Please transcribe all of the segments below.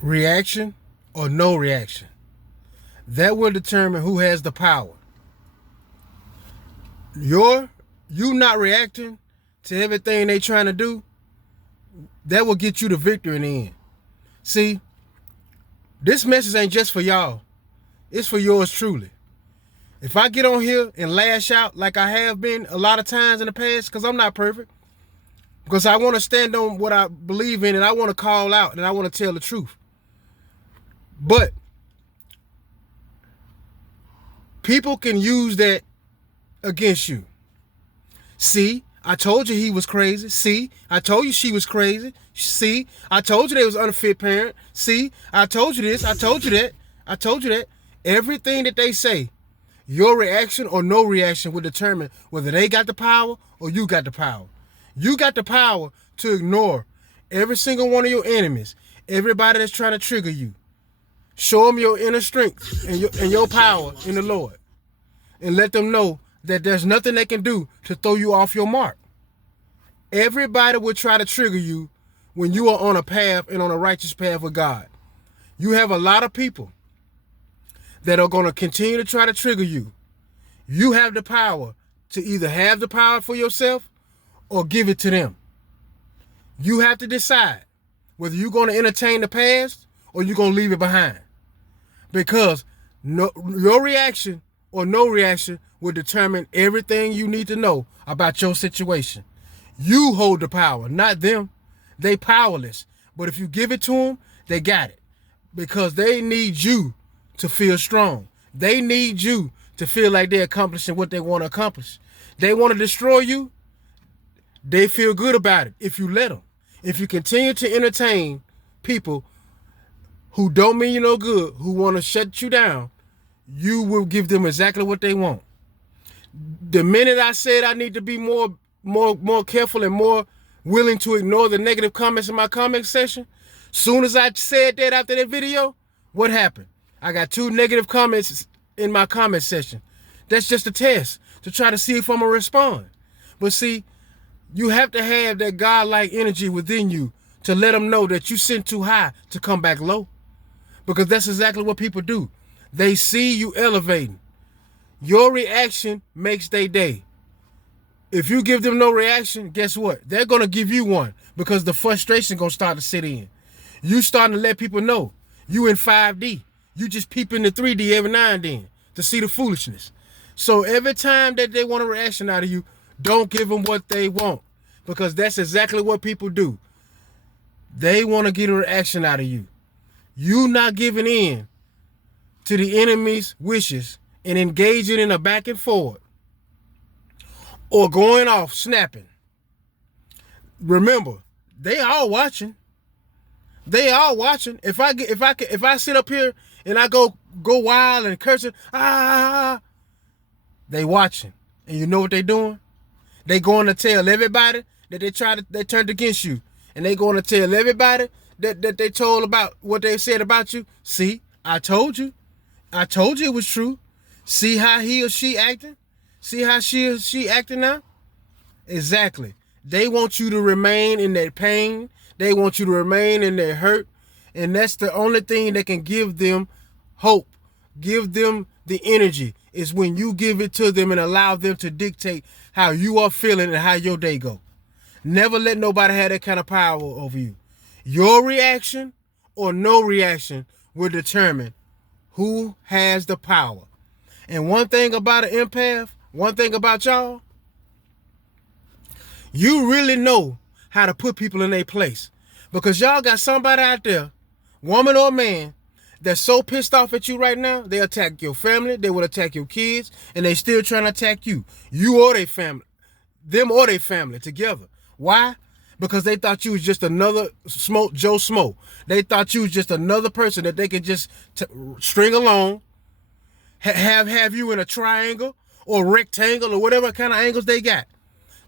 Reaction or no reaction. That will determine who has the power. You not reacting to everything they trying to do, that will get you the victory in the end. See, this message ain't just for y'all. It's for yours truly. If I get on here and lash out like I have been a lot of times in the past, because I'm not perfect, because I want to stand on what I believe in and I want to call out and I want to tell the truth. But people can use that against you. See, I told you he was crazy. See, I told you she was crazy. See, I told you they was unfit parent. See, I told you this. I told you that. I told you that. Everything that they say, your reaction or no reaction will determine whether they got the power or you got the power. You got the power to ignore every single one of your enemies, everybody that's trying to trigger you. Show them your inner strength and your power in the Lord. And let them know that there's nothing they can do to throw you off your mark. Everybody will try to trigger you when you are on a path and on a righteous path with God. You have a lot of people that are going to continue to try to trigger you. You have the power to either have the power for yourself or give it to them. You have to decide whether you're going to entertain the past or you're going to leave it behind. Because your reaction or no reaction will determine everything you need to know about your situation. You hold the power, not them. They powerless. But if you give it to them, they got it. Because they need you to feel strong. They need you to feel like they're accomplishing what they want to accomplish. They want to destroy you. They feel good about it if you let them. If you continue to entertain people who don't mean you no good, who want to shut you down, you will give them exactly what they want. The minute I said I need to be more careful and more willing to ignore the negative comments in my comment section, soon as I said that after that video, what happened? I got 2 negative comments in my comment section. That's just a test to try to see if I'm going to respond. But see, you have to have that God-like energy within you to let them know that you sent too high to come back low. Because that's exactly what people do. They see you elevating. Your reaction makes their day. If you give them no reaction, guess what? They're going to give you one because the frustration going to start to sit in. You starting to let people know you in 5D. You just peep into 3D every now and then to see the foolishness. So every time that they want a reaction out of you, don't give them what they want because that's exactly what people do. They want to get a reaction out of you. You not giving in to the enemy's wishes and engaging in a back and forth or going off snapping. Remember, they all watching. They all watching. If I sit up here and I go wild and cursing, they watching. And you know what they doing? They going to tell everybody that they turned against you. And they going to tell everybody that they told about what they said about you. See, I told you. I told you it was true. See how he or she acting? See how she or she acting now? Exactly. They want you to remain in that pain. They want you to remain in their hurt. And that's the only thing that can give them hope. Give them the energy is when you give it to them and allow them to dictate how you are feeling and how your day go. Never let nobody have that kind of power over you. Your reaction or no reaction will determine who has the power. And one thing about an empath, one thing about y'all, you really know how to put people in their place. Because y'all got somebody out there, woman or man, that's so pissed off at you right now, they attack your family, they will attack your kids, and they still trying to attack you. You or their family. Them or their family together. Why? Because they thought you was just another Joe Smo. They thought you was just another person that they could just string along, have you in a triangle or rectangle or whatever kind of angles they got.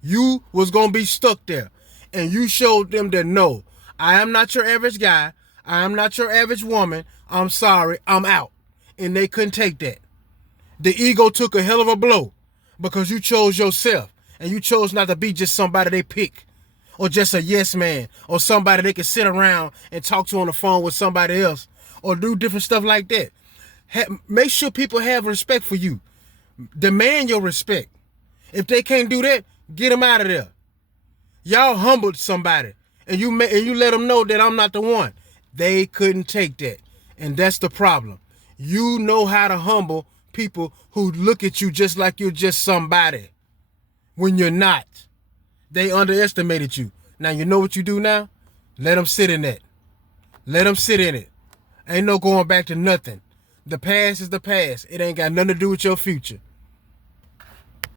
You was going to be stuck there. And you showed them that no, I am not your average guy. I am not your average woman. I'm sorry, I'm out. And they couldn't take that. The ego took a hell of a blow because you chose yourself and you chose not to be just somebody they pick or just a yes man, or somebody they can sit around and talk to on the phone with somebody else, or do different stuff like that. Make sure people have respect for you. Demand your respect. If they can't do that, get them out of there. Y'all humbled somebody, and you let them know that I'm not the one. They couldn't take that, and that's the problem. You know how to humble people who look at you just like you're just somebody when you're not. They underestimated you. Now you know what you do now? Let them sit in that. Let them sit in it. Ain't no going back to nothing. The past is the past. It ain't got nothing to do with your future.